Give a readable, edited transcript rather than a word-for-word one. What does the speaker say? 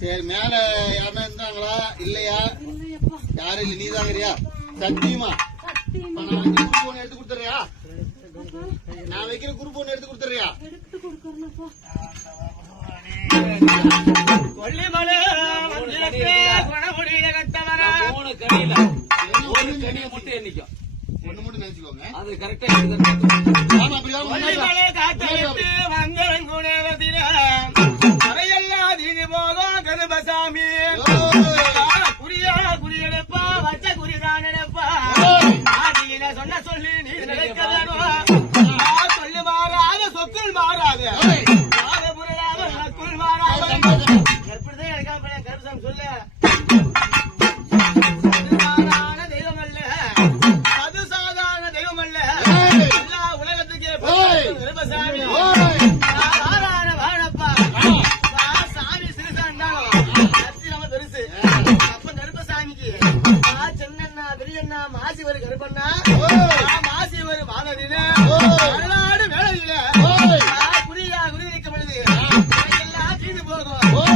சரி, மேல யாருன்னா இருந்தாங்களா இல்லையா? யாரும் இல்ல, நீதாங்கறியா? சத்தியமா குரூப் ஒண்ணு எடுத்து கொடுத்துறியா? நான் வைக்கிற குரூப் ஒண்ணு எடுத்து கொடுத்துறியா? கொல்லிமலை குணமுடிய கட்டவர 3 கணியில ஒரு கணியை மட்டும் எண்ணிக்கும். ஒண்ணு மட்டும் நினைச்சுக்கோங்க, அது கரெக்டா. கொல்லிமலை காட்டு வந்தங்குணேவதில அறையெல்லாம் தீனி போகும் கருபசாமி குறியா குறியெடுப்பா வச்ச குறிதான் நினைப்பா சொன்ன சொல்லி நீ நினைக்க வேணும். சொல்லி மாறாத சொற்கள் மாறாத புரியாத நக்குள் மாறாத எப்படிதான் எடுக்காம கருபசாமி சொல்லு. சாதாரண தெய்வம் அல்ல, அது சாதாரண தெய்வம் அல்ல, எல்லா உலகத்துக்கே கருபசாமி சாதாரண வாழப்பா. சாமி சிறுசாண்டாலும் நம்ம பெருசு. அப்ப கருப்பசாமிக்கு சின்னண்ணா பெரியண்ணா மாசி ஒரு கருப்பண்ணா மாசி ஒரு வாழறில வரலாறு வேலையில குறியா குறி வைக்க பொழுது எல்லாம் தீர்ந்து போகும்.